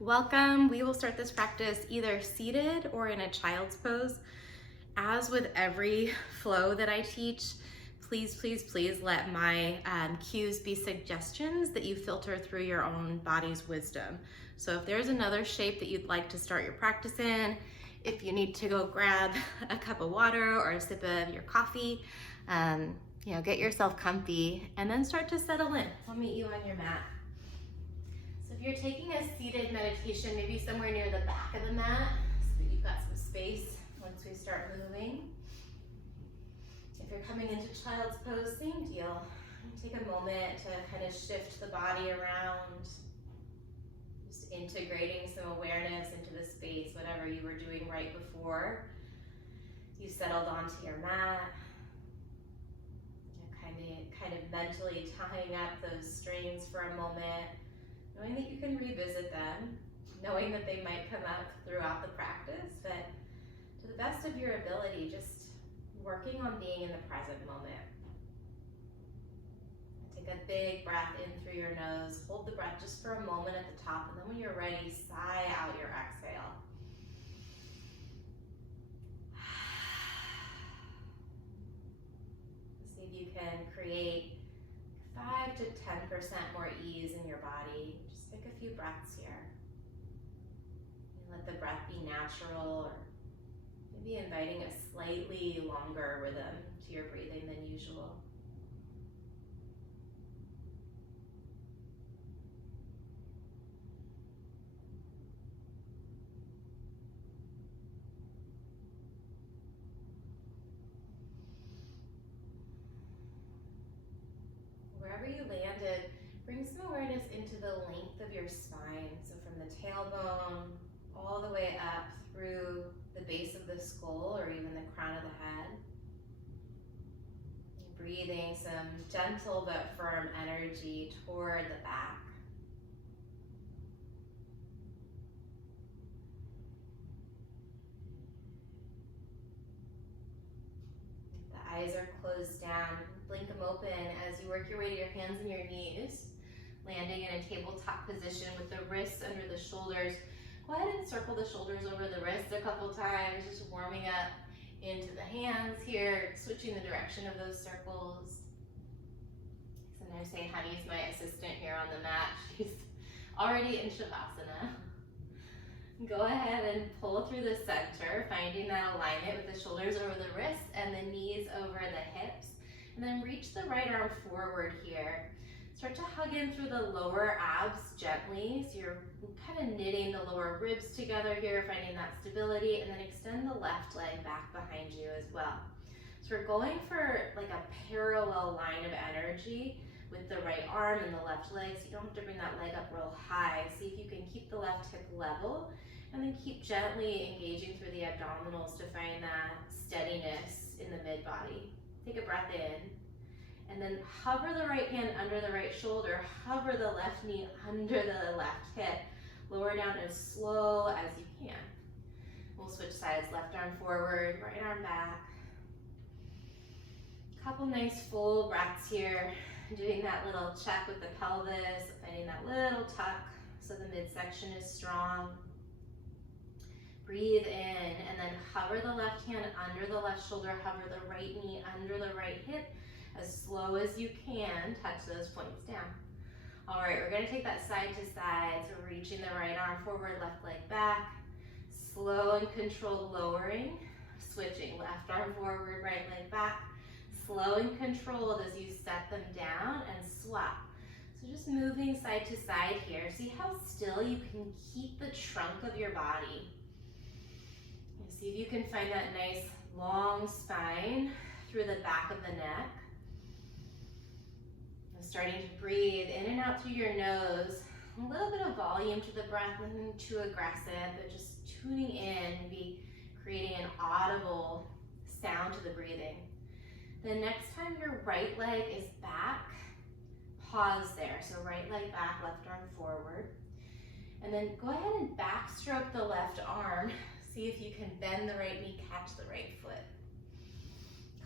Welcome. We will start this practice either seated or in a child's pose. As with every flow that I teach, please let my cues be suggestions that you filter through your own body's wisdom. So if there's another shape that you'd like to start your practice in, if you need to go grab a cup of water or a sip of your coffee, get yourself comfy and then start to settle in. I'll meet you on your mat. So if you're taking a seated meditation, maybe somewhere near the back of the mat so that you've got some space once we start moving. If you're coming into child's pose, same deal. Take a moment to kind of shift the body around, just integrating some awareness into the space, whatever you were doing right before you settled onto your mat. Kind of mentally tying up those strings for a moment, knowing that you can revisit them, knowing that they might come up throughout the practice, but to the best of your ability, just working on being in the present moment. Take a big breath in through your nose, hold the breath just for a moment at the top, and then when you're ready, sigh out your exhale. See if you can create 5 to 10% more ease in your body. Just take a few breaths here. And let the breath be natural, or maybe inviting a slightly longer rhythm to your breathing than usual. Wherever you landed, bring some awareness into the length of your spine. So from the tailbone all the way up through the base of the skull or even the crown of the head. Breathing some gentle but firm energy toward the back. The eyes are closed down. Blink them open as you work your way to your hands and your knees, landing in a tabletop position with the wrists under the shoulders. Go ahead and circle the shoulders over the wrists a couple times, just warming up into the hands here, switching the direction of those circles. Sometimes saying Honey's my assistant here on the mat. She's already in Shavasana. Go ahead and pull through the center, finding that alignment with the shoulders over the wrists and the knees over the hips. And then reach the right arm forward here. Start to hug in through the lower abs gently. So you're kind of knitting the lower ribs together here, finding that stability, and then extend the left leg back behind you as well. So we're going for like a parallel line of energy with the right arm and the left leg, so you don't have to bring that leg up real high. See if you can keep the left hip level, and then keep gently engaging through the abdominals to find that steadiness in the mid-body. Take a breath in, and then hover the right hand under the right shoulder, hover the left knee under the left hip, lower down as slow as you can. We'll switch sides, left arm forward, right arm back. Couple nice full breaths here, doing that little check with the pelvis, finding that little tuck so the midsection is strong. Breathe in and then hover the left hand under the left shoulder, hover the right knee under the right hip. As slow as you can, touch those points down. All right, we're gonna take that side to side. So reaching the right arm forward, left leg back. Slow and controlled lowering. Switching, left arm forward, right leg back. Slow and controlled as you set them down and swap. So just moving side to side here. See how still you can keep the trunk of your body. See if you can find that nice long spine through the back of the neck. And starting to breathe in and out through your nose. A little bit of volume to the breath, nothing too aggressive, but just tuning in and be creating an audible sound to the breathing. The next time your right leg is back, pause there. So right leg back, left arm forward. And then go ahead and backstroke the left arm. See if you can bend the right knee, catch the right foot.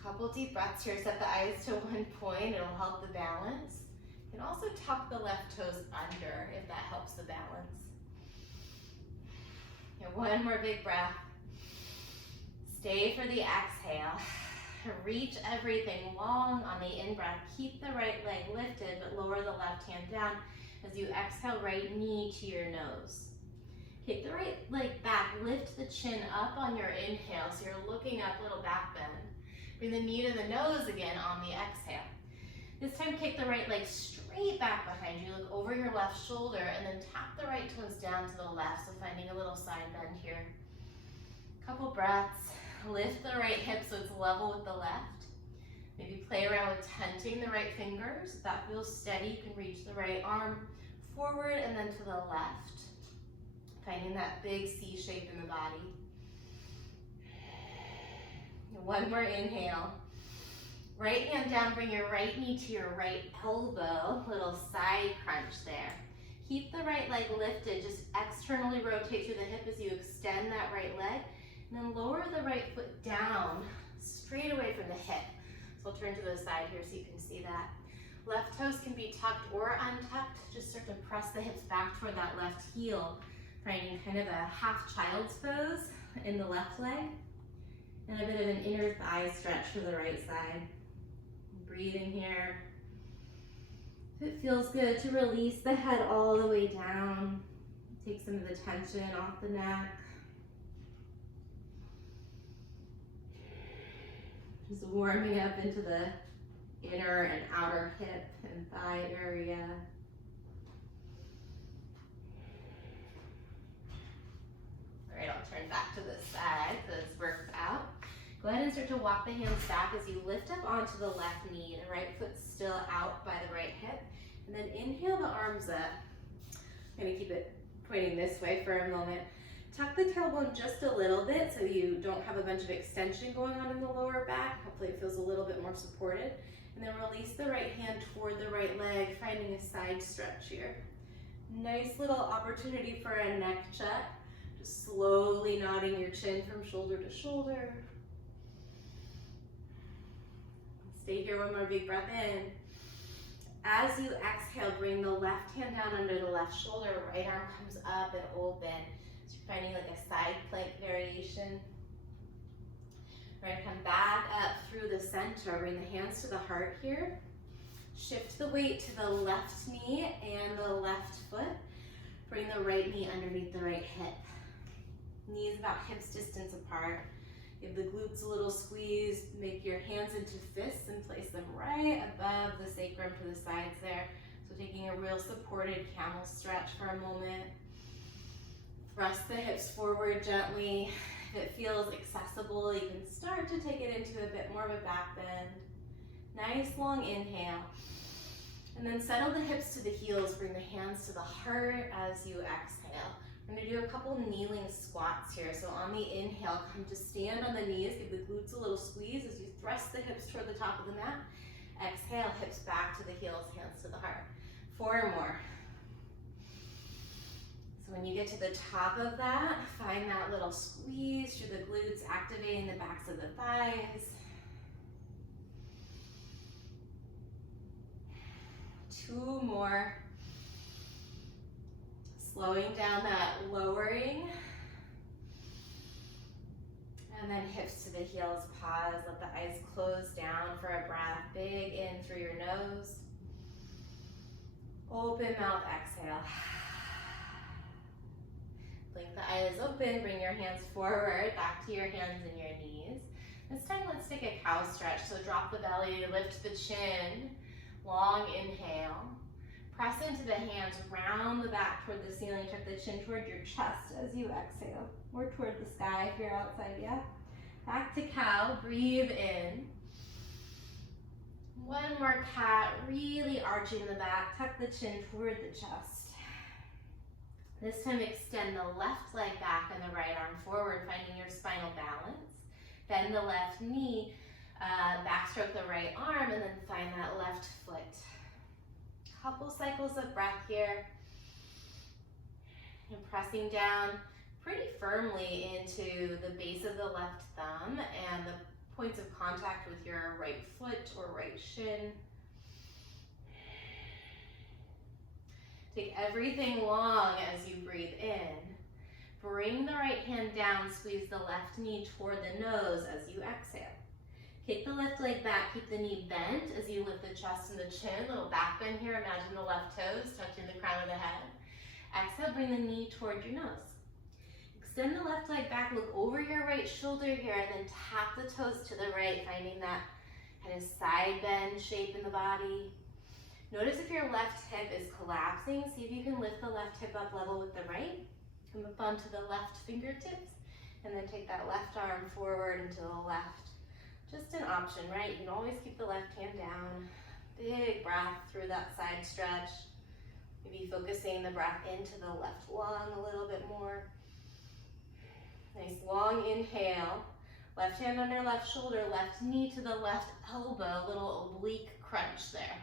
Couple deep breaths here, set the eyes to one point, it'll help the balance. You can also tuck the left toes under if that helps the balance. And one more big breath. Stay for the exhale. Reach everything long on the in-breath. Keep the right leg lifted, but lower the left hand down as you exhale, right knee to your nose. Kick the right leg back, lift the chin up on your inhale, so you're looking up, little back bend. Bring the knee to the nose again on the exhale. This time, kick the right leg straight back behind you, look over your left shoulder, and then tap the right toes down to the left, so finding a little side bend here. Couple breaths. Lift the right hip so it's level with the left. Maybe play around with tenting the right fingers. If that feels steady, you can reach the right arm forward and then to the left. Finding that big C shape in the body. One more inhale. Right hand down, bring your right knee to your right elbow. Little side crunch there. Keep the right leg lifted. Just externally rotate through the hip as you extend that right leg. And then lower the right foot down, straight away from the hip. So I'll turn to the side here so you can see that. Left toes can be tucked or untucked. Just start to press the hips back toward that left heel, finding kind of a half child's pose in the left leg. And a bit of an inner thigh stretch for the right side. Breathing here. If it feels good to release the head all the way down, take some of the tension off the neck. Just warming up into the inner and outer hip and thigh area. All right, I'll turn back to the side so this works out. Go ahead and start to walk the hands back as you lift up onto the left knee. The right foot's still out by the right hip. And then inhale the arms up. I'm gonna keep it pointing this way for a moment. Tuck the tailbone just a little bit so you don't have a bunch of extension going on in the lower back. Hopefully it feels a little bit more supported. And then release the right hand toward the right leg, finding a side stretch here. Nice little opportunity for a neck check. Just slowly nodding your chin from shoulder to shoulder. Stay here, one more big breath in. As you exhale, bring the left hand down under the left shoulder, right arm comes up and open. Finding like a side plank variation. We're gonna come back up through the center. Bring the hands to the heart here. Shift the weight to the left knee and the left foot. Bring the right knee underneath the right hip. Knees about hips distance apart. Give the glutes a little squeeze. Make your hands into fists and place them right above the sacrum to the sides there. So taking a real supported camel stretch for a moment. Thrust the hips forward gently. If it feels accessible, you can start to take it into a bit more of a back bend. Nice long inhale. And then settle the hips to the heels. Bring the hands to the heart as you exhale. We're gonna do a couple kneeling squats here. So on the inhale, come to stand on the knees. Give the glutes a little squeeze as you thrust the hips toward the top of the mat. Exhale, hips back to the heels, hands to the heart. 4 more. So when you get to the top of that, find that little squeeze through the glutes, activating the backs of the thighs. 2 more. Slowing down that lowering. And then hips to the heels, pause, let the eyes close down for a breath. Big in through your nose. Open mouth, exhale. Blink the eyes open, bring your hands forward, back to your hands and your knees. This time let's take a cow stretch. So drop the belly, lift the chin, long inhale. Press into the hands, round the back toward the ceiling, tuck the chin toward your chest as you exhale, or toward the sky if you're outside, yeah? Back to cow, breathe in. One more cat, really arching the back, tuck the chin toward the chest. This time extend the left leg back and the right arm forward, finding your spinal balance. Bend the left knee, backstroke the right arm, and then find that left foot. Couple cycles of breath here. And pressing down pretty firmly into the base of the left thumb and the points of contact with your right foot or right shin. Take everything long as you breathe in. Bring the right hand down, squeeze the left knee toward the nose as you exhale. Kick the left leg back, keep the knee bent as you lift the chest and the chin. Little back bend here, imagine the left toes touching the crown of the head. Exhale, bring the knee toward your nose. Extend the left leg back, look over your right shoulder here, and then tap the toes to the right, finding that kind of side bend shape in the body. Notice if your left hip is collapsing, see if you can lift the left hip up level with the right. Come up onto the left fingertips, and then take that left arm forward and to the left. Just an option, right? You can always keep the left hand down. Big breath through that side stretch. Maybe focusing the breath into the left lung a little bit more. Nice long inhale. Left hand under left shoulder, left knee to the left elbow, little oblique crunch there.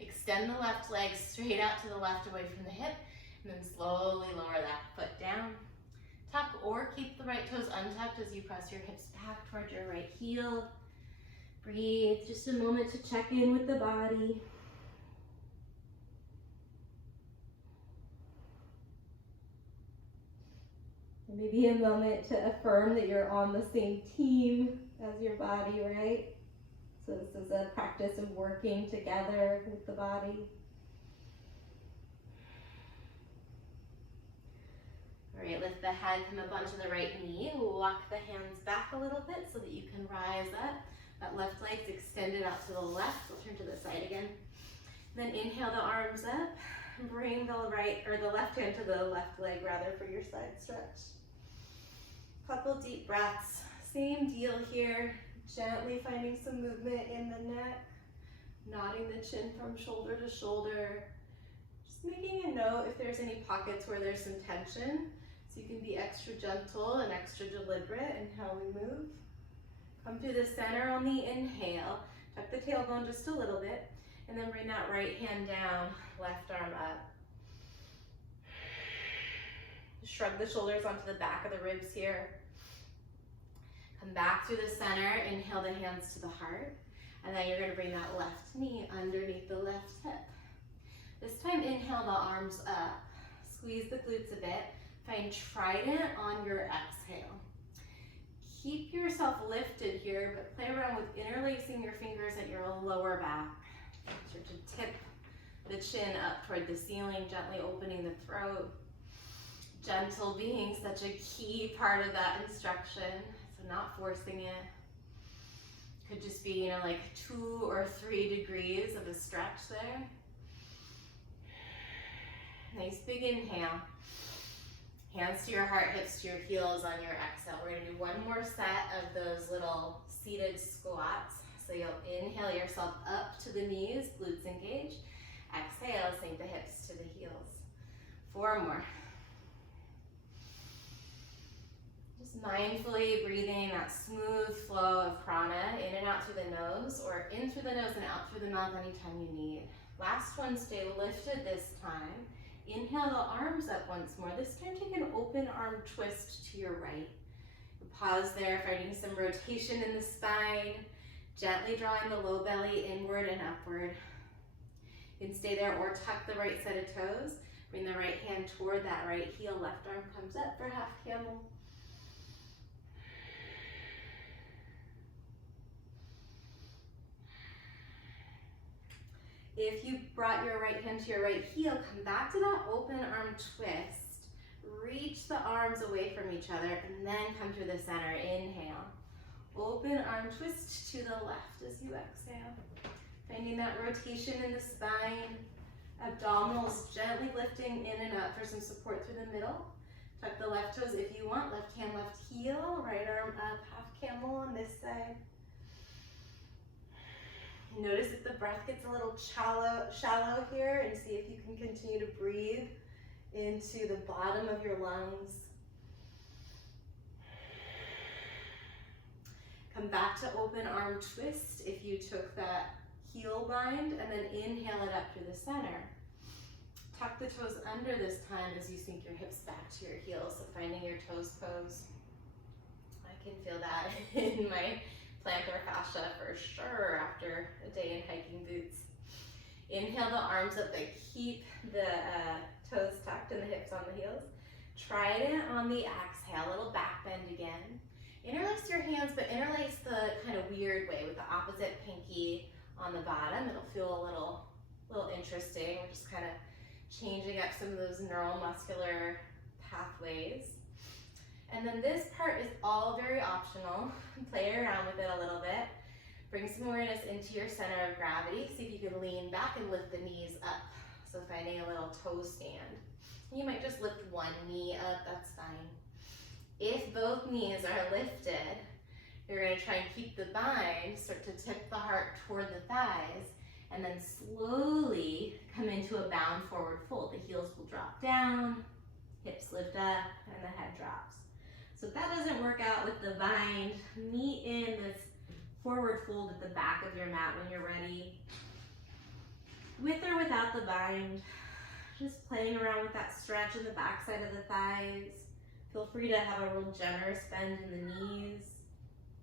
Extend the left leg straight out to the left away from the hip, and then slowly lower that foot down. Tuck or keep the right toes untucked as you press your hips back towards your right heel. Breathe, just a moment to check in with the body. And maybe a moment to affirm that you're on the same team as your body, right? So this is a practice of working together with the body. All right, lift the head, come up onto the right knee. Walk the hands back a little bit so that you can rise up. That left leg's extended out to the left. We'll turn to the side again. Then inhale the arms up. Bring the left hand to the left leg rather for your side stretch. Couple deep breaths. Same deal here. Gently finding some movement in the neck. Nodding the chin from shoulder to shoulder. Just making a note if there's any pockets where there's some tension. So you can be extra gentle and extra deliberate in how we move. Come through the center on the inhale. Tuck the tailbone just a little bit. And then bring that right hand down, left arm up. Shrug the shoulders onto the back of the ribs here. Come back through the center, inhale the hands to the heart. And then you're gonna bring that left knee underneath the left hip. This time inhale the arms up. Squeeze the glutes a bit. Find trident on your exhale. Keep yourself lifted here, but play around with interlacing your fingers at your lower back. Start to tip the chin up toward the ceiling, gently opening the throat. Gentle being such a key part of that instruction, so not forcing it. Could just be, like 2 or 3 degrees of a stretch there. Nice big inhale. Hands to your heart, hips to your heels on your exhale. We're gonna do one more set of those little seated squats. So you'll inhale yourself up to the knees, glutes engage. Exhale, sink the hips to the heels. 4 more. Just mindfully breathing that smooth flow of prana in and out through the nose, or in through the nose and out through the mouth anytime you need. Last one, stay lifted this time. Inhale the arms up once more. This time take an open arm twist to your right. Pause there, finding some rotation in the spine. Gently drawing the low belly inward and upward. You can stay there or tuck the right set of toes. Bring the right hand toward that right heel. Left arm comes up for half camel. If you brought your right hand to your right heel, come back to that open arm twist. Reach the arms away from each other and then come through the center. Inhale. Open arm twist to the left as you exhale. Finding that rotation in the spine. Abdominals gently lifting in and up for some support through the middle. Tuck the left toes if you want. Left hand, left heel. Right arm up, half camel on this side. Notice if the breath gets a little shallow here, and see if you can continue to breathe into the bottom of your lungs. Come back to open arm twist if you took that heel bind, and then inhale it up through the center. Tuck the toes under this time as you sink your hips back to your heels, so finding your toes pose. I can feel that in my plantar fascia for sure after a day in hiking boots. Inhale the arms up, but keep the toes tucked and the hips on the heels. Trident on the exhale, little back bend again. Interlace your hands, but interlace the kind of weird way with the opposite pinky on the bottom. It'll feel a little interesting. We're just kind of changing up some of those neuromuscular pathways. And then this part is all very optional. Play around with it a little bit. Bring some awareness into your center of gravity. See if you can lean back and lift the knees up. So finding a little toe stand. You might just lift one knee up, that's fine. If both knees are lifted, you're gonna try and keep the bind, start to tip the heart toward the thighs, and then slowly come into a bound forward fold. The heels will drop down, hips lift up, and the head drops. So if that doesn't work out with the bind, meet in this forward fold at the back of your mat when you're ready. With or without the bind, just playing around with that stretch in the back side of the thighs. Feel free to have a real generous bend in the knees.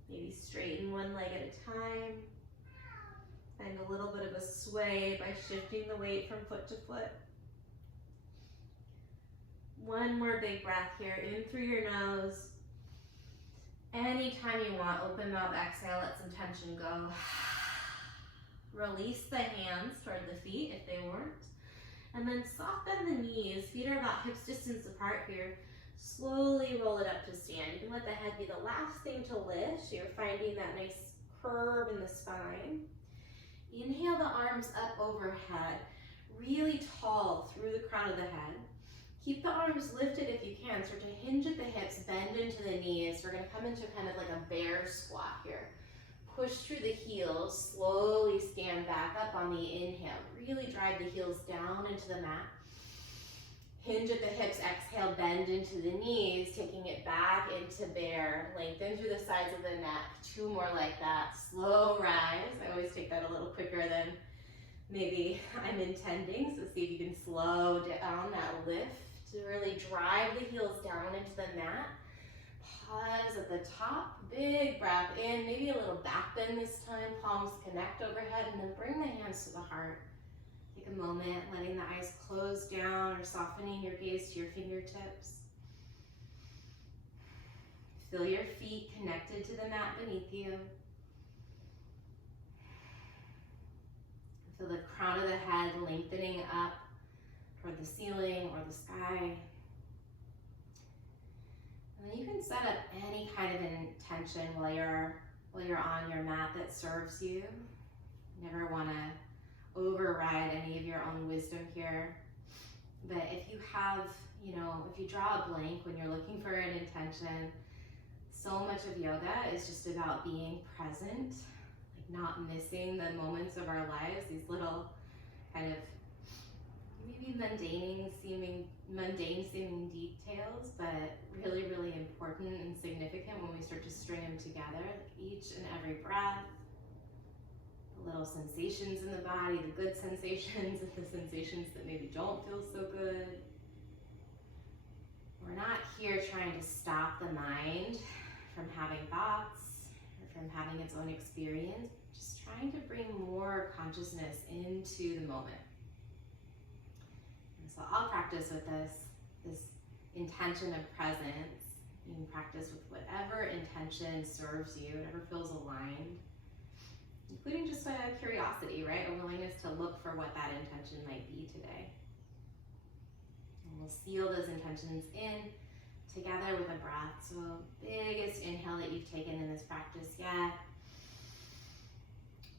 Maybe straighten one leg at a time. Find a little bit of a sway by shifting the weight from foot to foot. One more big breath here, in through your nose. Anytime you want, open mouth, exhale, let some tension go. Release the hands toward the feet if they weren't. And then soft bend the knees. Feet are about hips distance apart here. Slowly roll it up to stand. You can let the head be the last thing to lift. So you're finding that nice curve in the spine. Inhale the arms up overhead, really tall through the crown of the head. Keep the arms lifted if you can. Start to hinge at the hips, bend into the knees. We're gonna come into kind of like a bear squat here. Push through the heels, slowly stand back up on the inhale. Really drive the heels down into the mat. Hinge at the hips, exhale, bend into the knees, taking it back into bear. Lengthen through the sides of the neck. Two more like that. Slow rise. I always take that a little quicker than maybe I'm intending. So see if you can slow down that lift to really drive the heels down into the mat. Pause at the top, big breath in, maybe a little back bend this time, palms connect overhead, and then bring the hands to the heart. Take a moment, letting the eyes close down or softening your gaze to your fingertips. Feel your feet connected to the mat beneath you. Feel the crown of the head lengthening up toward the ceiling or the sky. And then you can set up any kind of intention while you're on your mat that serves you. Never want to override any of your own wisdom here. But if you have, if you draw a blank when you're looking for an intention, so much of yoga is just about being present, like not missing the moments of our lives, these little kind of maybe mundane seeming details, but really, really important and significant when we start to string them together. Like each and every breath, the little sensations in the body, the good sensations and the sensations that maybe don't feel so good. We're not here trying to stop the mind from having thoughts or from having its own experience, just trying to bring more consciousness into the moment. So I'll practice with this intention of presence. You can practice with whatever intention serves you, whatever feels aligned, including just a curiosity, right? A willingness to look for what that intention might be today. And we'll seal those intentions in together with a breath. So biggest inhale that you've taken in this practice yet.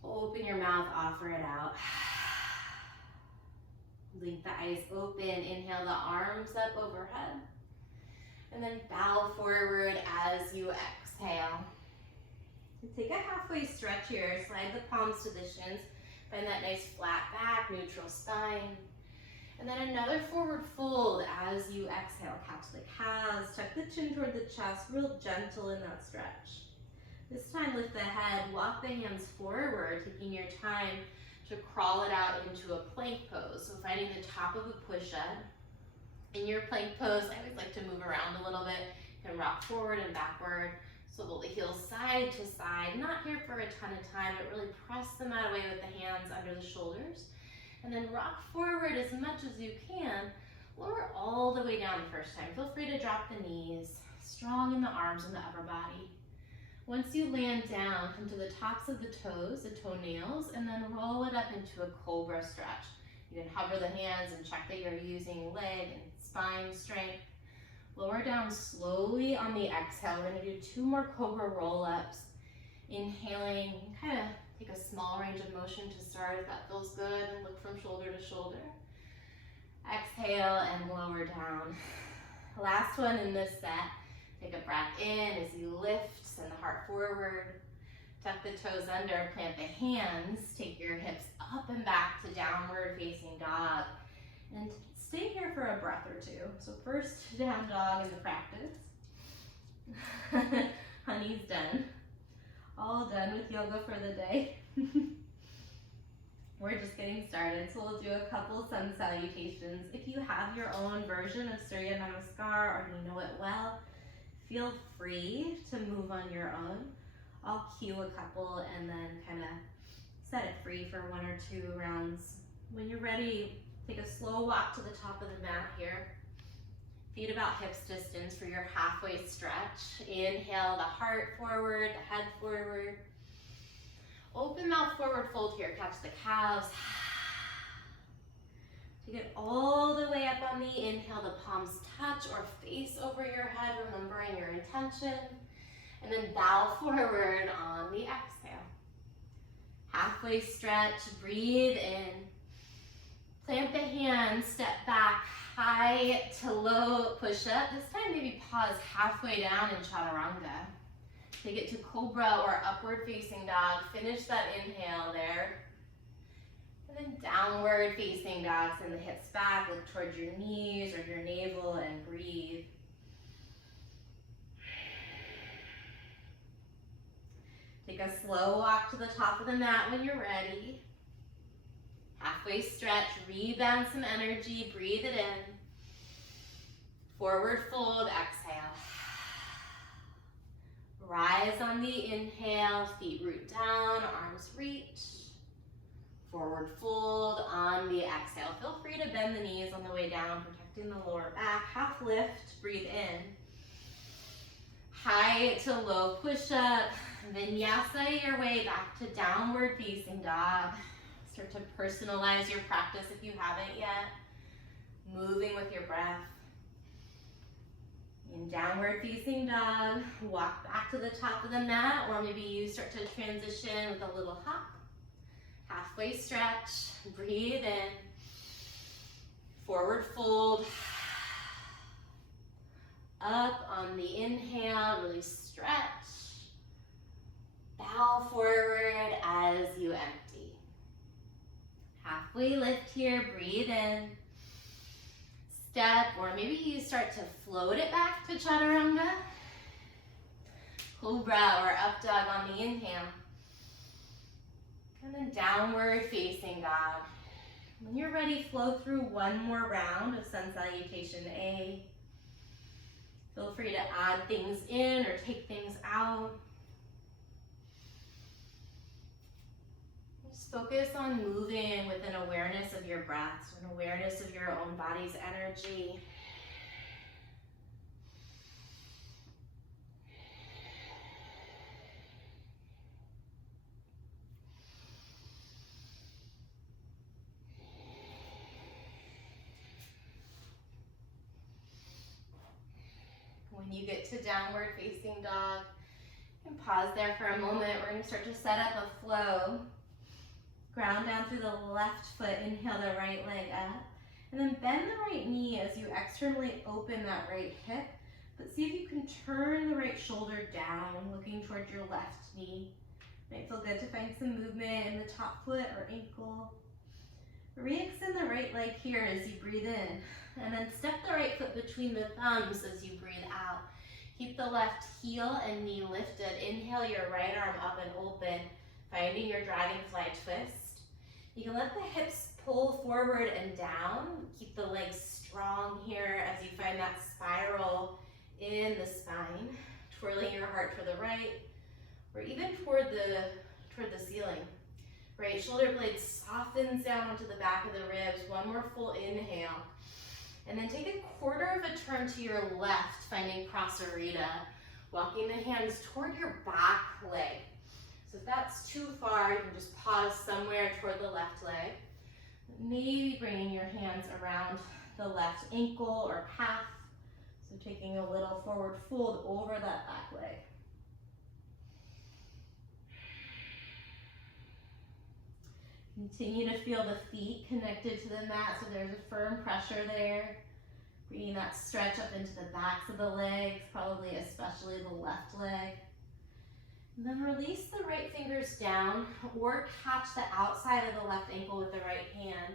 Open your mouth, offer it out. Blink the eyes open, inhale the arms up overhead, and then bow forward as you exhale. Take a halfway stretch here, slide the palms to the shins, find that nice flat back, neutral spine, and then another forward fold as you exhale. Catch the calves, tuck the chin toward the chest, real gentle in that stretch. This time lift the head, walk the hands forward, taking your time to crawl it out into a plank pose. So finding the top of a push-up. In your plank pose, I always like to move around a little bit. You can rock forward and backward. Swivel the heels side to side. Not here for a ton of time, but really press the mat away with the hands under the shoulders. And then rock forward as much as you can, Lower all the way down the first time. Feel free to drop the knees, strong in the arms and the upper body. Once you land down, come to the tops of the toes, the toenails, and then roll it up into a cobra stretch. You can hover the hands and check that you're using leg and spine strength. Lower down slowly on the exhale. We're gonna do 2 more cobra roll-ups. Inhaling, kind of take a small range of motion to start if that feels good, and look from shoulder to shoulder. Exhale and lower down. Last one in this set. Take a breath in as you lift, send the heart forward. Tuck the toes under, plant the hands. Take your hips up and back to downward facing dog. And stay here for a breath or two. So first down dog in the practice. Honey's done. All done with yoga for the day. We're just getting started, so we'll do a couple sun salutations. If you have your own version of Surya Namaskar or you know it well, feel free to move on your own. I'll cue a couple and then kind of set it free for 1 or 2 rounds. When you're ready, take a slow walk to the top of the mat here. Feet about hips distance for your halfway stretch. Inhale the heart forward, the head forward. Open mouth forward fold here, catch the calves. Take it all the way up on the inhale, the palms touch or face over your head, remembering your intention. And then bow forward on the exhale. Halfway stretch, breathe in. Plant the hands, step back, high to low push up. This time maybe pause halfway down in chaturanga. Take it to cobra or upward facing dog. Finish that inhale there. And then downward facing dog. Send the hips back, look towards your knees or your navel and breathe. Take a slow walk to the top of the mat when you're ready. Halfway stretch, rebound some energy, breathe it in. Forward fold, exhale. Rise on the inhale, feet root down, arms reach. Forward fold on the exhale. Feel free to bend the knees on the way down, protecting the lower back. Half lift, breathe in. High to low push up. Vinyasa your way back to downward facing dog. Start to personalize your practice if you haven't yet. Moving with your breath. In downward facing dog, walk back to the top of the mat, or maybe you start to transition with a little hop. Halfway stretch, breathe in. Forward fold. Up on the inhale, really stretch. Bow forward as you empty. Halfway lift here, breathe in. Step, or maybe you start to float it back to chaturanga. Cobra or up dog on the inhale. And then downward facing dog. When you're ready, flow through 1 more round of sun salutation A. Feel free to add things in or take things out. Just focus on moving with an awareness of your breath, an awareness of your own body's energy. When you get to downward facing dog, you can pause there for a moment. We're going to start to set up a flow. Ground down through the left foot, inhale the right leg up. And then bend the right knee as you externally open that right hip. But see if you can turn the right shoulder down, looking towards your left knee. Might feel good to find some movement in the top foot or ankle. Re-extend the right leg here as you breathe in. And then step the right foot between the thumbs as you breathe out. Keep the left heel and knee lifted. Inhale your right arm up and open, finding your dragonfly twist. You can let the hips pull forward and down. Keep the legs strong here as you find that spiral in the spine. Twirling your heart to the right, or even toward the ceiling. Right shoulder blade softens down onto the back of the ribs. 1 more full inhale. And then take a quarter of a turn to your left, finding Prasarita, walking the hands toward your back leg. So if that's too far, you can just pause somewhere toward the left leg. Maybe bringing your hands around the left ankle or calf. So taking a little forward fold over that back leg. Continue to feel the feet connected to the mat, so there's a firm pressure there. Bringing that stretch up into the backs of the legs, probably especially the left leg. And then release the right fingers down, or catch the outside of the left ankle with the right hand,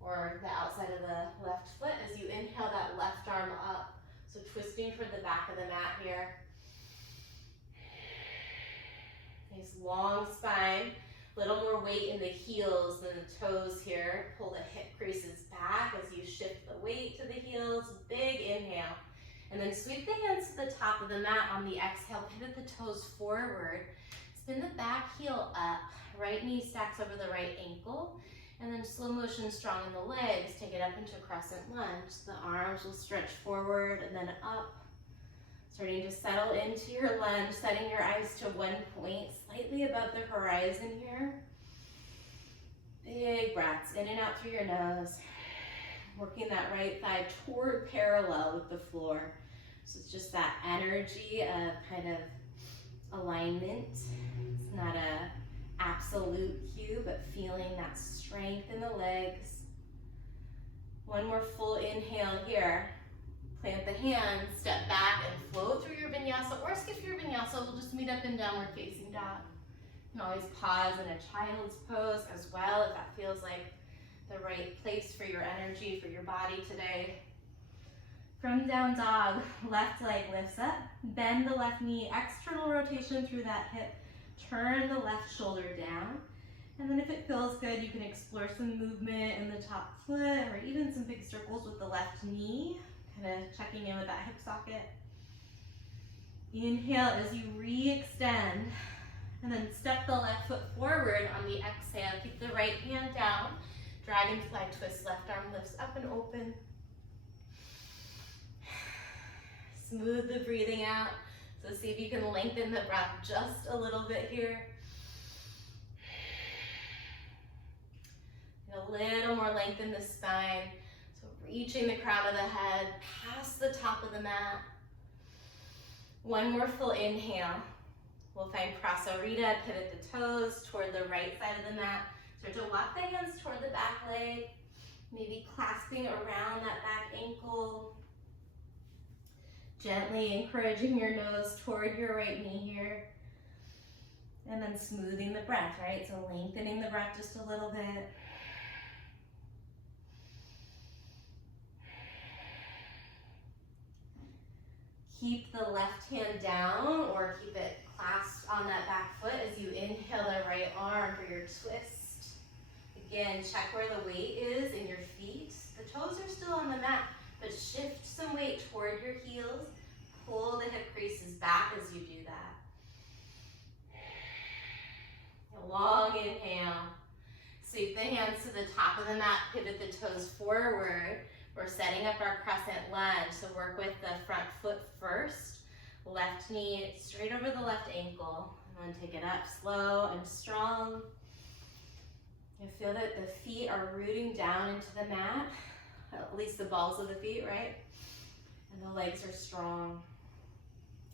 or the outside of the left foot as you inhale that left arm up. So twisting toward the back of the mat here. Nice long spine. A little more weight in the heels than the toes here. Pull the hip creases back as you shift the weight to the heels. Big inhale. And then sweep the hands to the top of the mat on the exhale. Pivot the toes forward. Spin the back heel up. Right knee stacks over the right ankle. And then slow motion strong in the legs. Take it up into a crescent lunge. The arms will stretch forward and then up. Starting to settle into your lunge, setting your eyes to one point, slightly above the horizon here. Big breaths in and out through your nose. Working that right thigh toward parallel with the floor. So it's just that energy of kind of alignment. It's not a absolute cue, but feeling that strength in the legs. One more full inhale here. Plant the hands, step back and flow through your vinyasa, or skip your vinyasa. We'll just meet up in downward facing dog. You can always pause in a child's pose as well if that feels like the right place for your energy, for your body today. From down dog, left leg lifts up, bend the left knee, external rotation through that hip, turn the left shoulder down. And then if it feels good, you can explore some movement in the top foot or even some big circles with the left knee. Kind of checking in with that hip socket. Inhale as you re-extend, and then step the left foot forward on the exhale. Keep the right hand down. Dragonfly twist, left arm lifts up and open. Smooth the breathing out. So see if you can lengthen the breath just a little bit here. A little more length in the spine. Reaching the crown of the head, past the top of the mat. One more full inhale. We'll find Prasarita, pivot the toes toward the right side of the mat. Start to walk the hands toward the back leg, maybe clasping around that back ankle. Gently encouraging your nose toward your right knee here. And then smoothing the breath, right? So lengthening the breath just a little bit. Keep the left hand down or keep it clasped on that back foot as you inhale the right arm for your twist. Again, check where the weight is in your feet. The toes are still on the mat, but shift some weight toward your heels. Pull the hip creases back as you do that. A long inhale. Sweep the hands to the top of the mat, pivot the toes forward. We're setting up our crescent lunge, so work with the front foot first. Left knee straight over the left ankle, and then take it up slow and strong. You feel that the feet are rooting down into the mat, at least the balls of the feet, right? And the legs are strong.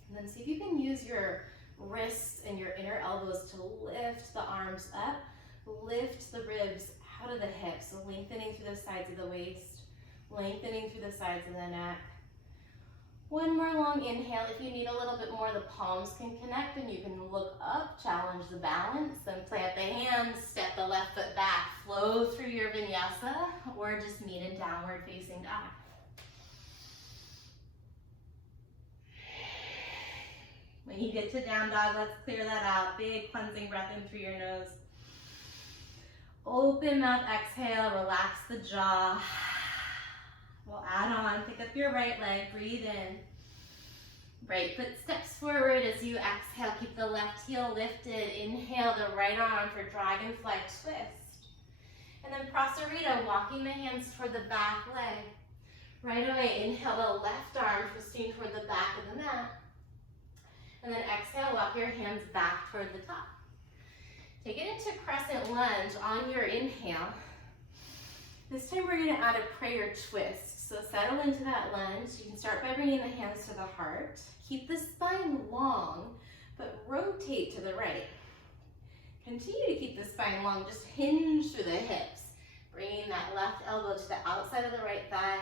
And then see if you can use your wrists and your inner elbows to lift the arms up, lift the ribs out of the hips, so lengthening through the sides of the waist. Lengthening through the sides of the neck. One more long inhale. If you need a little bit more, the palms can connect and you can look up, challenge the balance, then plant the hands, step the left foot back, flow through your vinyasa, or just meet in downward facing dog. When you get to down dog, let's clear that out. Big cleansing breath in through your nose. Open mouth, exhale, relax the jaw. We'll add on, pick up your right leg, breathe in. Right foot steps forward as you exhale, keep the left heel lifted. Inhale the right arm for dragonfly twist. And then Prasarita, walking the hands toward the back leg. Right away, inhale the left arm twisting toward the back of the mat. And then exhale, walk your hands back toward the top. Take it into crescent lunge on your inhale. This time we're going to add a prayer twist. So settle into that lunge. You can start by bringing the hands to the heart. Keep the spine long, but rotate to the right. Continue to keep the spine long, just hinge through the hips. Bringing that left elbow to the outside of the right thigh.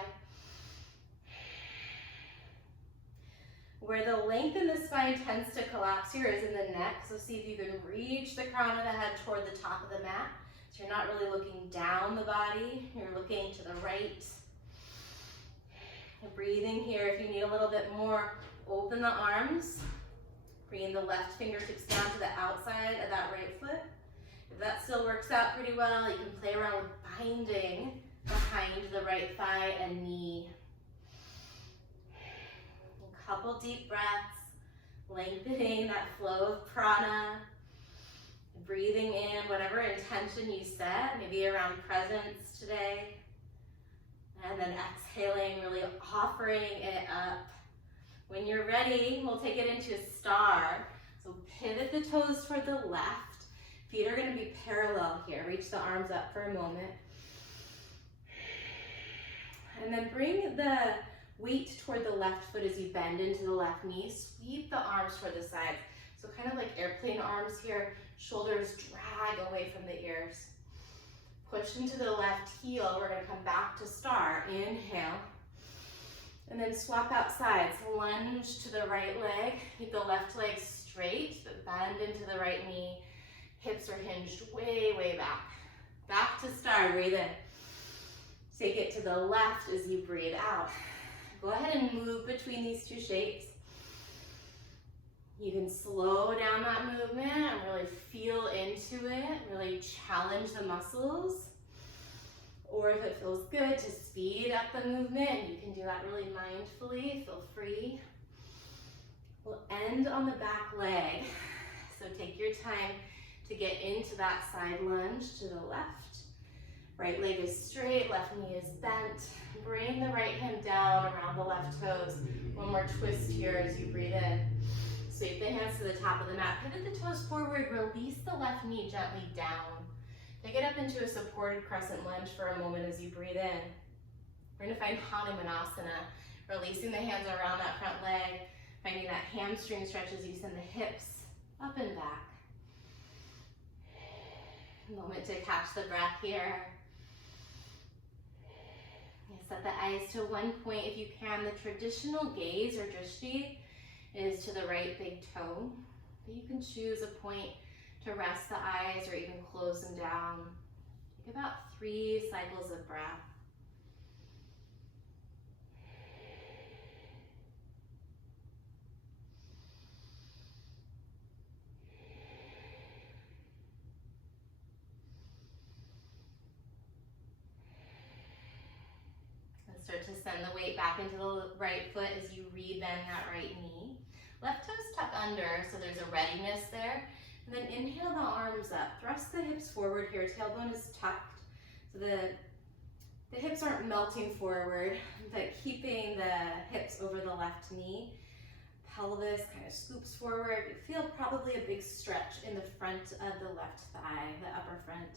Where the length in the spine tends to collapse here is in the neck, so see if you can reach the crown of the head toward the top of the mat. So you're not really looking down the body, you're looking to the right. And breathing here, if you need a little bit more, open the arms. Bringing the left fingertips down to the outside of that right foot. If that still works out pretty well, you can play around with binding behind the right thigh and knee. A couple deep breaths, lengthening that flow of prana. Breathing in whatever intention you set, maybe around presence today. And then exhaling, really offering it up. When you're ready, we'll take it into a star. So pivot the toes toward the left. Feet are going to be parallel here. Reach the arms up for a moment. And then bring the weight toward the left foot as you bend into the left knee. Sweep the arms toward the sides. So kind of like airplane arms here. Shoulders drag away from the ears. Push into the left heel. We're going to come back to star. Inhale. And then swap out sides. Lunge to the right leg. Keep the left leg straight, but bend into the right knee. Hips are hinged way, way back. Back to star. Breathe in. Take it to the left as you breathe out. Go ahead and move between these two shapes. You can slow down that movement and really feel into it, really challenge the muscles. Or if it feels good, to speed up the movement, you can do that really mindfully, feel free. We'll end on the back leg. So take your time to get into that side lunge to the left. Right leg is straight, left knee is bent. Bring the right hand down around the left toes. One more twist here as you breathe in. Sweep the hands to the top of the mat. Pivot the toes forward. Release the left knee gently down. Take it up into a supported crescent lunge for a moment as you breathe in. We're going to find Hanumanasana. Releasing the hands around that front leg. Finding that hamstring stretch as you send the hips up and back. A moment to catch the breath here. Set the eyes to one point if you can. The traditional gaze or drishti is to the right big toe. But you can choose a point to rest the eyes or even close them down. Take about 3 cycles of breath. Start to send the weight back into the right foot as you rebend that right knee. Left toes tuck under, so there's a readiness there. And then inhale the arms up. Thrust the hips forward here. Tailbone is tucked. So the hips aren't melting forward, but keeping the hips over the left knee. Pelvis kind of scoops forward. You feel probably a big stretch in the front of the left thigh, the upper front.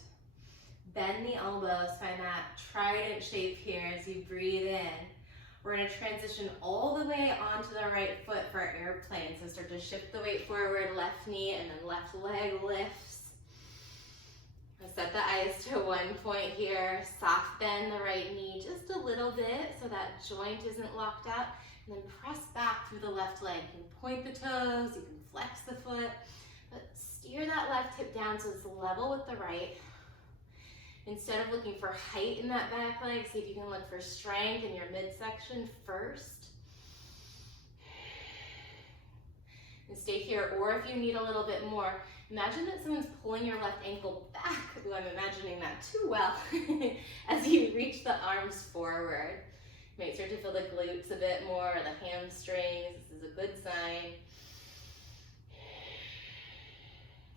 Bend the elbows, find that trident shape here as you breathe in. We're going to transition all the way onto the right foot for airplane. So start to shift the weight forward, left knee, and then left leg lifts. Set the eyes to one point here. Soft bend the right knee just a little bit so that joint isn't locked out. And then press back through the left leg. You can point the toes, you can flex the foot, but steer that left hip down so it's level with the right. Instead of looking for height in that back leg, see if you can look for strength in your midsection first. And stay here, or if you need a little bit more, imagine that someone's pulling your left ankle back. Ooh, I'm imagining that too well. As you reach the arms forward. You might start to feel the glutes a bit more, the hamstrings. This is a good sign.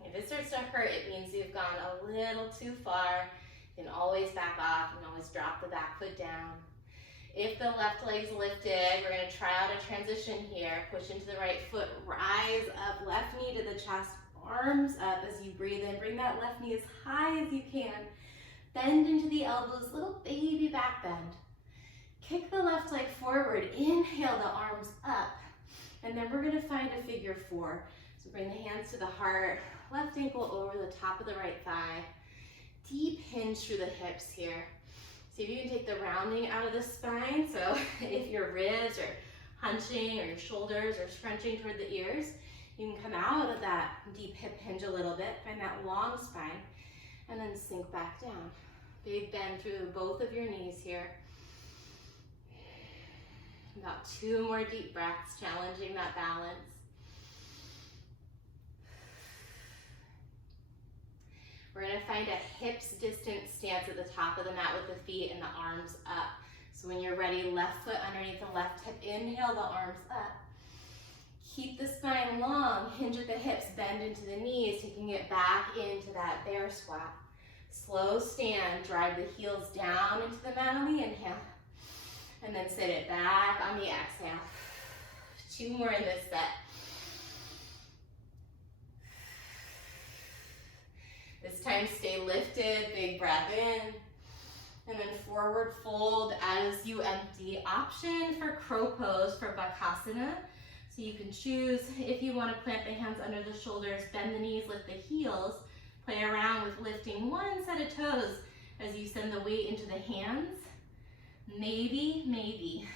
If it starts to hurt, it means you've gone a little too far. You can always back off. You can always drop the back foot down. If the left leg's lifted, we're gonna try out a transition here. Push into the right foot, rise up, left knee to the chest, arms up as you breathe in. Bring that left knee as high as you can. Bend into the elbows, little baby back bend. Kick the left leg forward, inhale the arms up. And then we're gonna find a figure four. So bring the hands to the heart, left ankle over the top of the right thigh. Deep hinge through the hips here. See if you can take the rounding out of the spine. So if your ribs are hunching or your shoulders are scrunching toward the ears, you can come out of that deep hip hinge a little bit, find that long spine, and then sink back down. Big bend through both of your knees here. About 2 more deep breaths, challenging that balance. We're gonna find a hips distance stance at the top of the mat with the feet and the arms up. So when you're ready, left foot underneath the left hip, inhale the arms up. Keep the spine long, hinge at the hips, bend into the knees, taking it back into that bear squat. Slow stand, drive the heels down into the mat on the inhale. And then sit it back on the exhale. 2 more in this set. This time stay lifted, big breath in. And then forward fold as you empty. Option for crow pose for Bakasana. So you can choose if you want to plant the hands under the shoulders, bend the knees, lift the heels. Play around with lifting 1 set of toes as you send the weight into the hands. Maybe.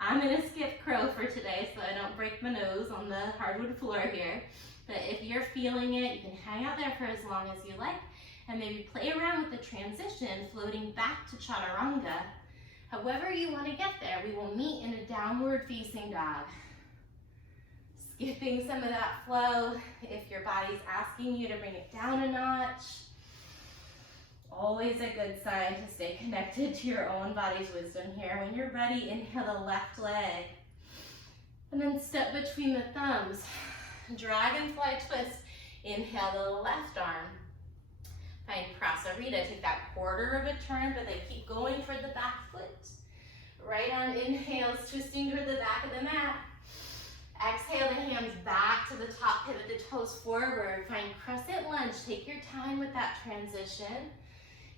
I'm gonna skip crow for today so I don't break my nose on the hardwood floor here. But if you're feeling it, you can hang out there for as long as you like and maybe play around with the transition, floating back to chaturanga. However you want to get there, we will meet in a downward facing dog. Skipping some of that flow if your body's asking you to bring it down a notch. Always a good sign to stay connected to your own body's wisdom here. When you're ready, inhale the left leg. And then step between the thumbs. Dragonfly twist. Inhale the left arm. Find Prasarita. Take that quarter of a turn, but then keep going toward the back foot. Right arm inhales, twisting toward the back of the mat. Exhale the hands back to the top, pivot the toes forward. Find crescent lunge. Take your time with that transition.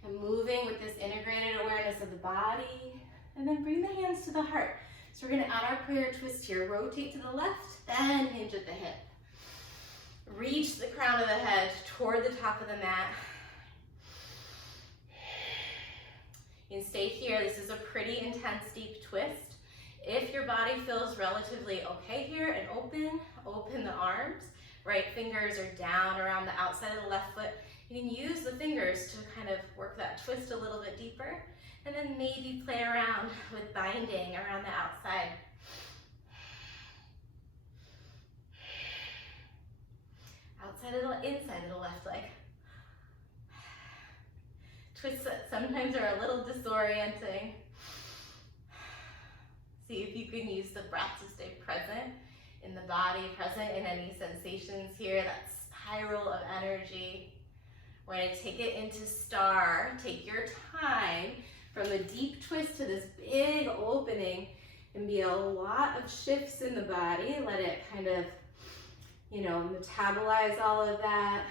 And moving with this integrated awareness of the body. And then bring the hands to the heart. So we're gonna add our prayer twist here. Rotate to the left, then hinge at the hip. Reach the crown of the head toward the top of the mat. And stay here. This is a pretty intense deep twist. If your body feels relatively okay here and open the arms. Right fingers are down around the outside of the left foot. You can use the fingers to kind of work that twist a little bit deeper. And then maybe play around with binding around the outside. Inside of the left leg. Twists that sometimes are a little disorienting. See if you can use the breath to stay present in the body, present in any sensations here, that spiral of energy. We're gonna take it into star. Take your time from the deep twist to this big opening and be a lot of shifts in the body. Let it kind of, metabolize all of that.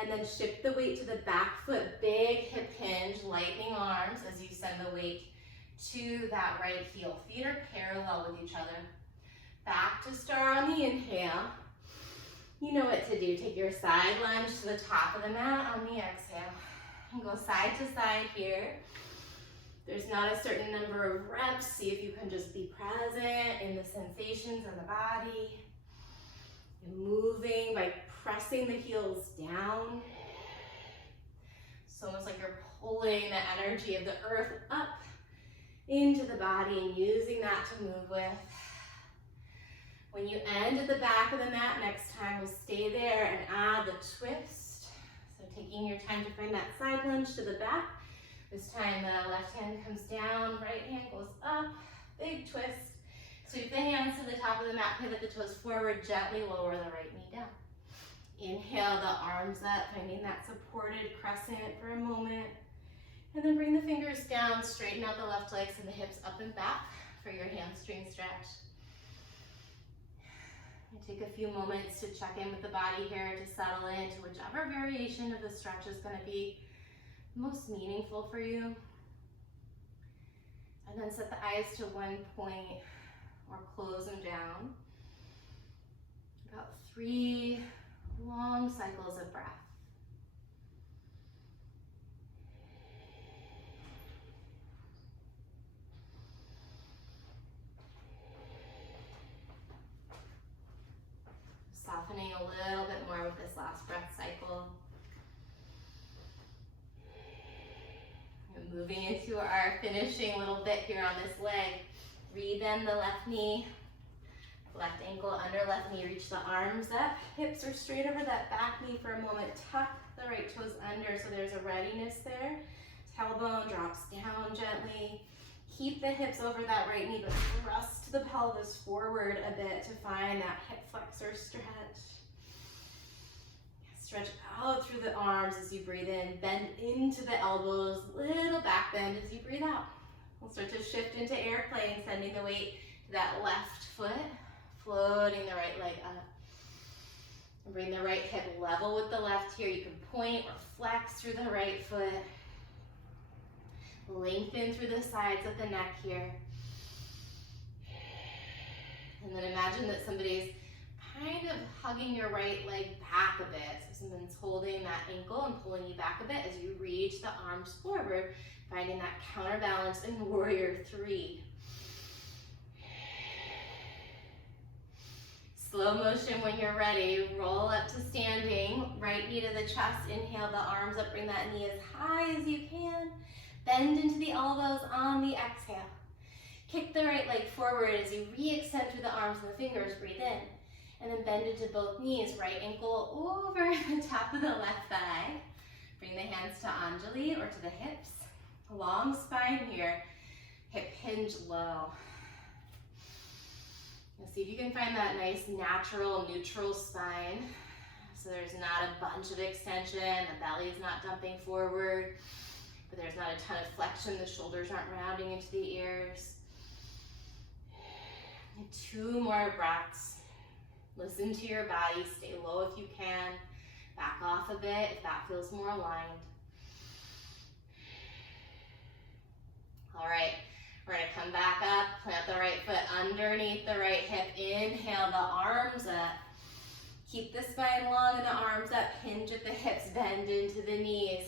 And then shift the weight to the back foot, big hip hinge, lightning arms as you send the weight to that right heel. Feet are parallel with each other. Back to star on the inhale. You know what to do. Take your side lunge to the top of the mat on the exhale. And go side to side here. There's not a certain number of reps. See if you can just be present in the sensations in the body. And moving by pressing the heels down. It's almost like you're pulling the energy of the earth up into the body and using that to move with. When you end at the back of the mat next time, we'll stay there and add the twist. So taking your time to find that side lunge to the back. This time the left hand comes down, right hand goes up, big twist. Sweep the hands to the top of the mat, pivot the toes forward, gently lower the right knee down. Inhale the arms up, finding that supported crescent for a moment. And then bring the fingers down, straighten out the left leg, send the hips up and back for your hamstring stretch. And take a few moments to check in with the body here to settle into whichever variation of the stretch is going to be most meaningful for you. And then set the eyes to one point or close them down. About 3 long cycles of breath. Softening a little bit more with this last breath cycle. And moving into our finishing little bit here on this leg. Rebend the left knee, left ankle under left knee, reach the arms up. Hips are straight over that back knee for a moment. Tuck the right toes under so there's a readiness there. Tailbone drops down gently. Keep the hips over that right knee, but thrust the pelvis forward a bit to find that hip flexor stretch. Stretch out through the arms as you breathe in. Bend into the elbows, little back bend as you breathe out. We'll start to shift into airplane, sending the weight to that left foot, floating the right leg up. And bring the right hip level with the left here. You can point or flex through the right foot. Lengthen through the sides of the neck here. And then imagine that somebody's kind of hugging your right leg back a bit. So someone's holding that ankle and pulling you back a bit as you reach the arms forward, finding that counterbalance in warrior 3. Slow motion when you're ready. Roll up to standing. Right knee to the chest. Inhale the arms up. Bring that knee as high as you can. Bend into the elbows on the exhale. Kick the right leg forward as you re-extend through the arms and the fingers. Breathe in. And then bend into both knees. Right ankle over the top of the left thigh. Bring the hands to Anjali or to the hips. Long spine here. Hip hinge low. Now see if you can find that nice, natural, neutral spine. So there's not a bunch of extension. The belly is not dumping forward. But there's not a ton of flexion. The shoulders aren't rounding into the ears. And 2 more breaths. Listen to your body. Stay low if you can. Back off a bit if that feels more aligned. All right, we're gonna come back up. Plant the right foot underneath the right hip. Inhale the arms up. Keep the spine long and the arms up. Hinge at the hips. Bend into the knees.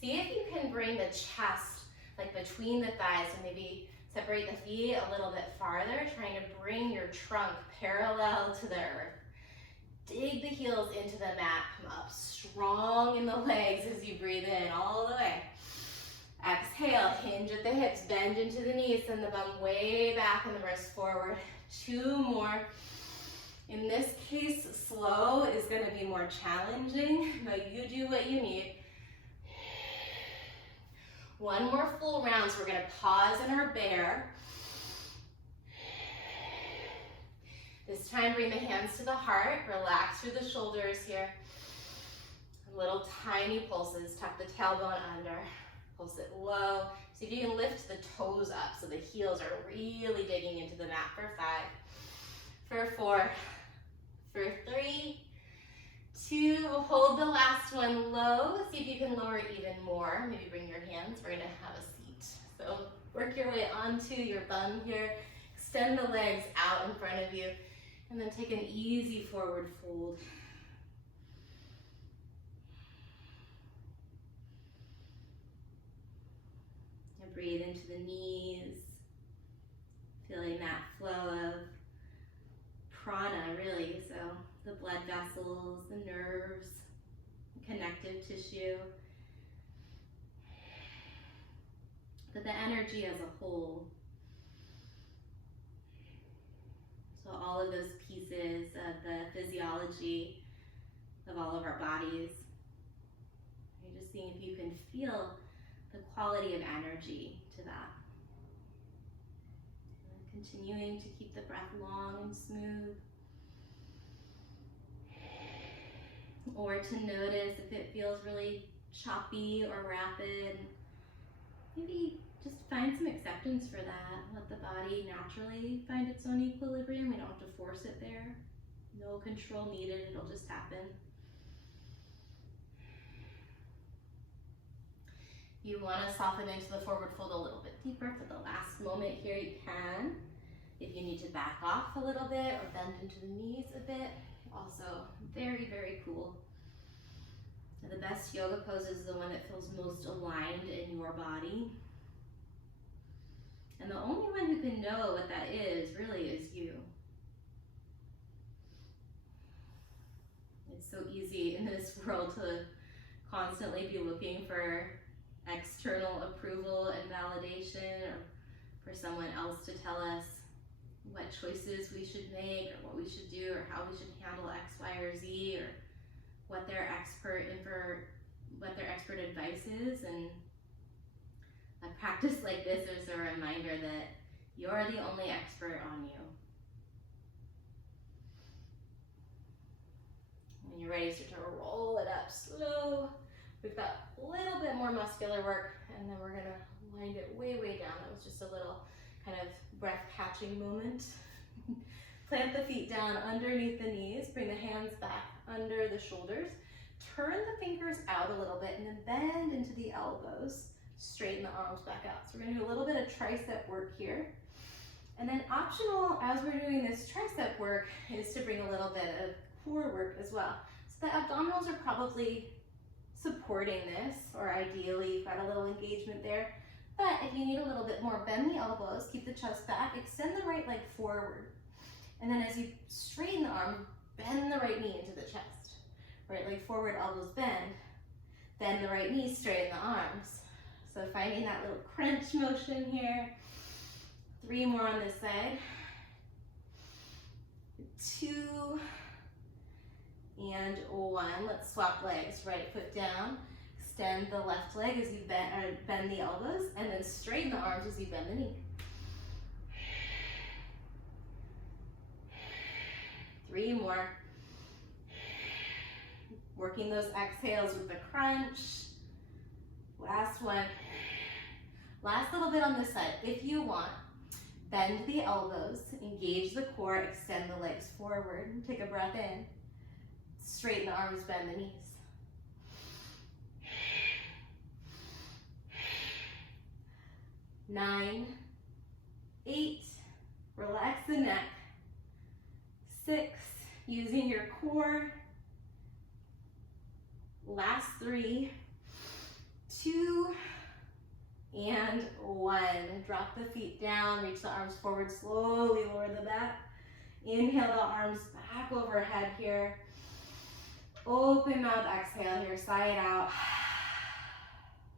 See if you can bring the chest like between the thighs and maybe separate the feet a little bit farther, trying to bring your trunk parallel to the earth. Dig the heels into the mat. Come up strong in the legs as you breathe in all the way. Exhale, hinge at the hips, bend into the knees, send the bum way back and the wrist forward. 2 more. In this case, slow is gonna be more challenging, but you do what you need. 1 more full round, so we're gonna pause in our bear. This time, bring the hands to the heart, relax through the shoulders here. Little tiny pulses, tuck the tailbone under, pulse it low. See if you can lift the toes up so the heels are really digging into the mat for 5, for 4, for 3, 2, hold the last one low. See if you can lower even more. Maybe bring your hands, we're gonna have a seat. So work your way onto your bum here. Extend the legs out in front of you. And then take an easy forward fold. And breathe into the knees. Feeling that flow of prana, really. So the blood vessels, the nerves, connective tissue. But the energy as a whole. So all of those pieces of the physiology of all of our bodies. You're just seeing if you can feel the quality of energy to that. And continuing to keep the breath long and smooth. Or to notice if it feels really choppy or rapid. maybe just find some acceptance for that. Let the body naturally find its own equilibrium. We don't have to force it there. No control needed, it'll just happen. You want to soften into the forward fold a little bit deeper for the last moment here, you can. If you need to back off a little bit or bend into the knees a bit, also very, very cool. And the best yoga pose is the one that feels most aligned in your body. And the only one who can know what that is really is you. It's so easy in this world to constantly be looking for external approval and validation, or for someone else to tell us what choices we should make or what we should do or how we should handle X, Y, or Z, or what their expert advice is. And a practice like this is a reminder that you're the only expert on you. When you're ready, start to roll it up slow. We've got a little bit more muscular work, and then we're gonna wind it way, way down. That was just a little kind of breath-catching moment. Plant the feet down underneath the knees, bring the hands back under the shoulders, turn the fingers out a little bit, and then bend into the elbows, straighten the arms back out. So we're gonna do a little bit of tricep work here. And then optional, as we're doing this tricep work, is to bring a little bit of core work as well. So the abdominals are probably supporting this, or ideally you've got a little engagement there. But if you need a little bit more, bend the elbows, keep the chest back, extend the right leg forward. And then as you straighten the arm, bend the right knee into the chest. Right leg forward, elbows bend. Bend the right knee, straighten the arms. So finding that little crunch motion here. 3 more on this side. 2 and 1. Let's swap legs. Right foot down. Extend the left leg as you bend the elbows, and then straighten the arms as you bend the knee. 3 more. Working those exhales with the crunch. Last one. Last little bit on this side. If you want, bend the elbows, engage the core, extend the legs forward. Take a breath in. Straighten the arms, bend the knees. 9, 8, relax the neck. 6, using your core. Last 3, 2, and 1. Drop the feet down, reach the arms forward, slowly lower the back. Inhale the arms back overhead here. Open mouth, exhale here, side out.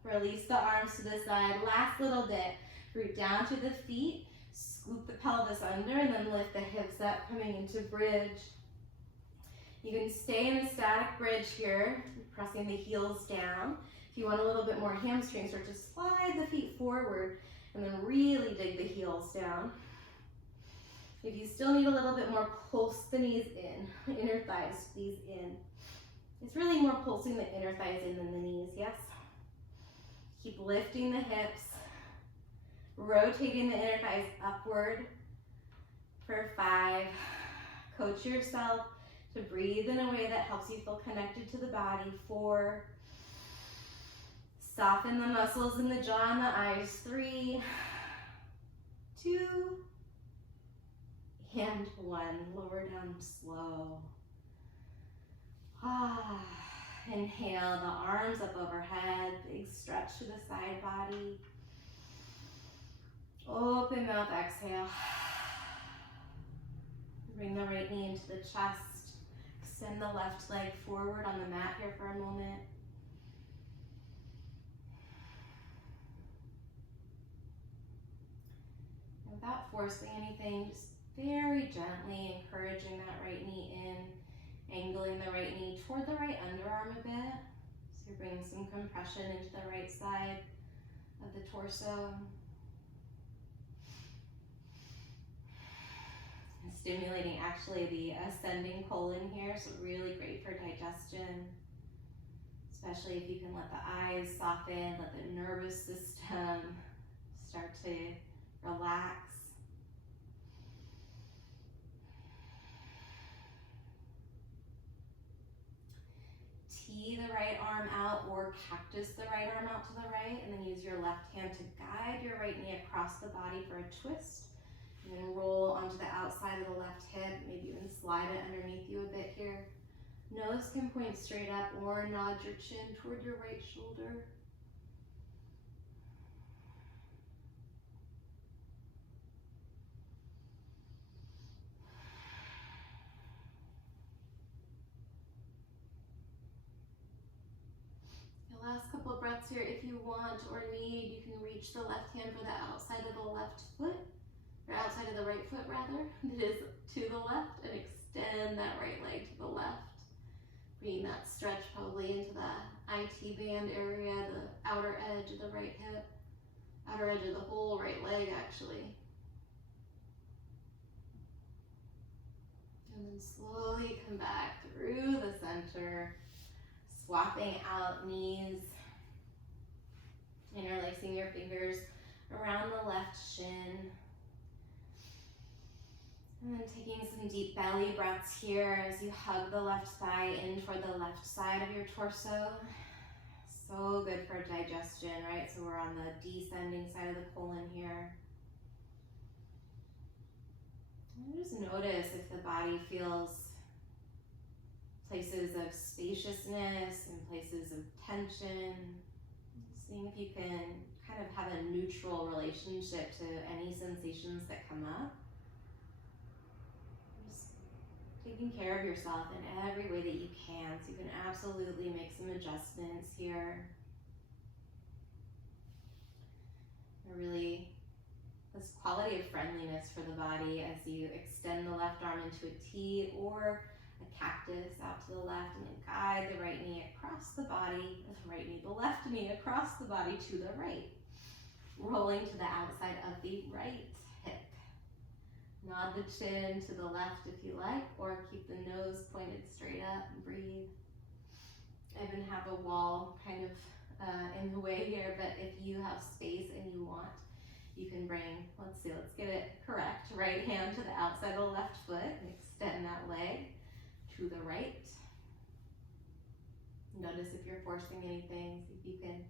Release the arms to the side. Last little bit. Root down to the feet. Scoop the pelvis under and then lift the hips up, coming into bridge. You can stay in a static bridge here, pressing the heels down. If you want a little bit more hamstring, start to slide the feet forward and then really dig the heels down. If you still need a little bit more, pulse the knees in. Inner thighs squeeze in. It's really more pulsing the inner thighs in than the knees, yes? Keep lifting the hips, rotating the inner thighs upward for 5. Coach yourself to breathe in a way that helps you feel connected to the body. 4. Soften the muscles in the jaw and the eyes. 3, 2, and 1. Lower down slow. Inhale, the arms up overhead, big stretch to the side body. Open mouth, exhale. Bring the right knee into the chest. Extend the left leg forward on the mat here for a moment. And without forcing anything, just very gently encouraging that right knee in. Angling the right knee toward the right underarm a bit. So you're bringing some compression into the right side of the torso. And stimulating actually the ascending colon here, so really great for digestion. especially if you can let the eyes soften, let the nervous system start to relax. Tee the right arm out or cactus the right arm out to the right, and then use your left hand to guide your right knee across the body for a twist. And then roll onto the outside of the left hip, maybe even slide it underneath you a bit here. Nose can point straight up or nod your chin toward your right shoulder. The last couple of breaths here, if you want or need, you can reach the left hand for the outside of the left foot, or outside of the right foot rather, that is to the left, and extend that right leg to the left. Bringing that stretch probably into the IT band area, the outer edge of the right hip, outer edge of the whole right leg actually. And then slowly come back through the center, swapping out knees, interlacing your fingers around the left shin. And then taking some deep belly breaths here as you hug the left thigh in toward the left side of your torso. So good for digestion, right? So we're on the descending side of the colon here. And just notice if the body feels places of spaciousness and places of tension. Seeing if you can kind of have a neutral relationship to any sensations that come up. Taking care of yourself in every way that you can, so you can absolutely make some adjustments here. Really, this quality of friendliness for the body as you extend the left arm into a T or a cactus out to the left, and then guide the right knee across the body, the left knee across the body to the right, rolling to the outside of the right hip. Nod the chin to the left if you like, or keep the nose pointed straight up and breathe. I even have a wall kind of in the way here, but if you have space and you want, you can bring, let's get it correct. Right hand to the outside of the left foot and extend that leg to the right. Notice if you're forcing anything, see if you can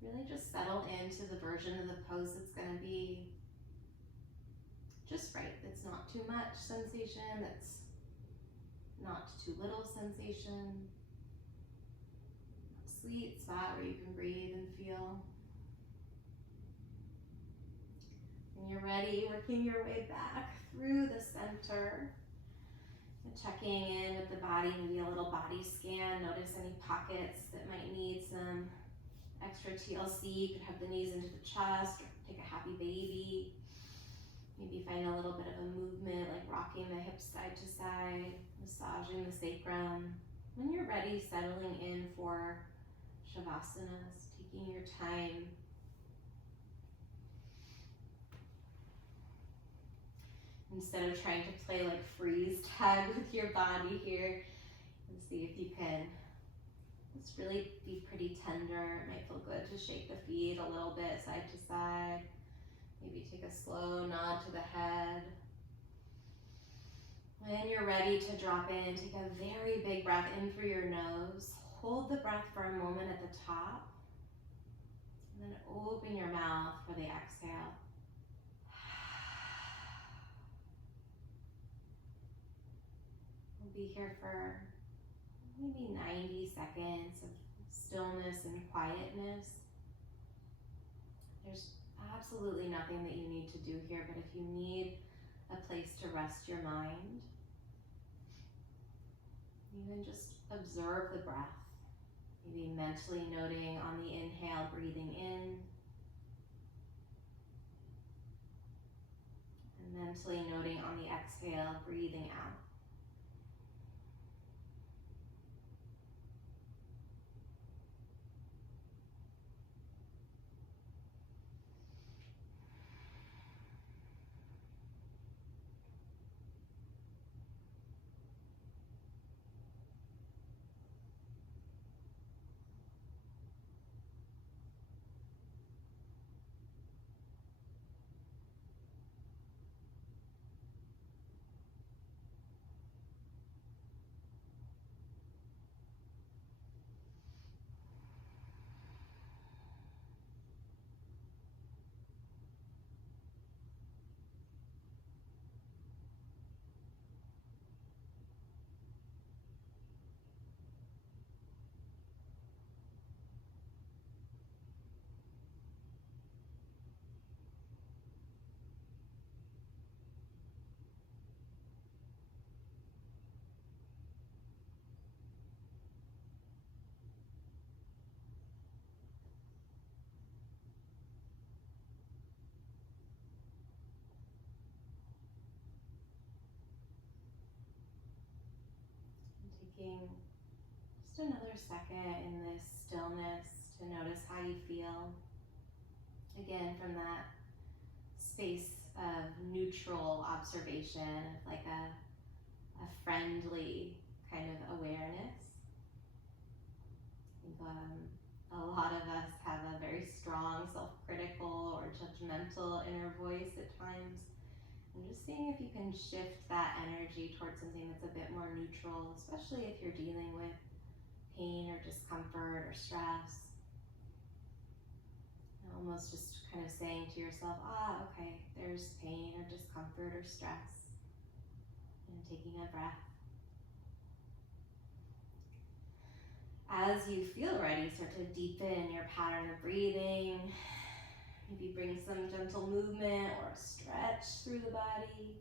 really just settle into the version of the pose that's gonna be just right. That's not too much sensation, that's not too little sensation. Sweet spot where you can breathe and feel. When you're ready, working your way back through the center. And checking in with the body, maybe a little body scan. Notice any pockets that might need some extra TLC. You could have the knees into the chest, or take a happy baby. Maybe find a little bit of a movement, like rocking the hips side to side, massaging the sacrum. When you're ready, settling in for Shavasana, taking your time. Instead of trying to play like freeze tag with your body here, and see if you can just really be pretty tender. It might feel good to shake the feet a little bit side to side. Maybe take a slow nod to the head. When you're ready to drop in, take a very big breath in through your nose. Hold the breath for a moment at the top. And then open your mouth for the exhale. We'll be here for maybe 90 seconds of stillness and quietness. There's absolutely nothing that you need to do here, but if you need a place to rest your mind, you can just observe the breath. Maybe mentally noting on the inhale, breathing in, and mentally noting on the exhale, breathing out. Taking just another second in this stillness to notice how you feel. Again, from that space of neutral observation, like a friendly kind of awareness. I think a lot of us have a very strong self-critical or judgmental inner voice at times. And just seeing if you can shift that energy towards something that's a bit more neutral, especially if you're dealing with pain or discomfort or stress. And almost just kind of saying to yourself, okay, there's pain or discomfort or stress. And taking a breath. As you feel ready, start to deepen your pattern of breathing. Maybe bring some gentle movement or a stretch through the body.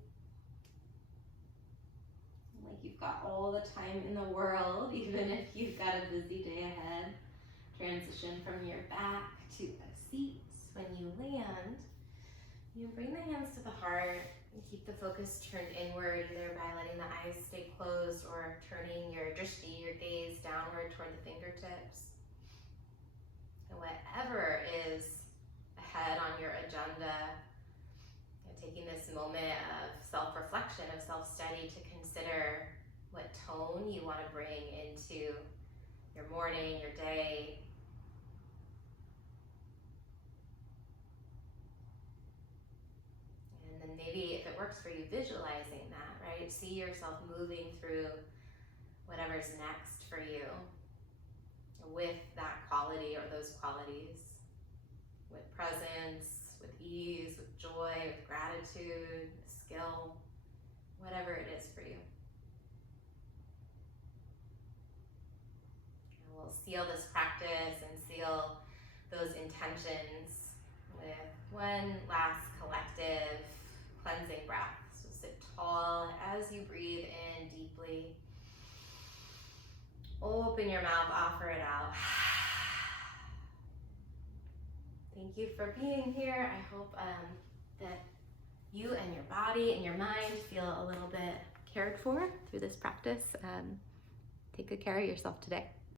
Like you've got all the time in the world, even if you've got a busy day ahead. Transition from your back to a seat. When you land, you bring the hands to the heart and keep the focus turned inward, either by letting the eyes stay closed or turning your drishti, your gaze, downward toward the fingertips. And whatever is ahead on your agenda, taking this moment of self-reflection, of self-study to consider what tone you want to bring into your morning, your day. And then maybe if it works for you, visualizing that, right? See yourself moving through whatever's next for you with that quality or those qualities, with presence, with ease, with joy, with gratitude, skill, whatever it is for you. And we'll seal this practice and seal those intentions with one last collective cleansing breath. So sit tall as you breathe in deeply. Open your mouth, offer it out. Thank you for being here. I hope that you and your body and your mind feel a little bit cared for through this practice. Take good care of yourself today.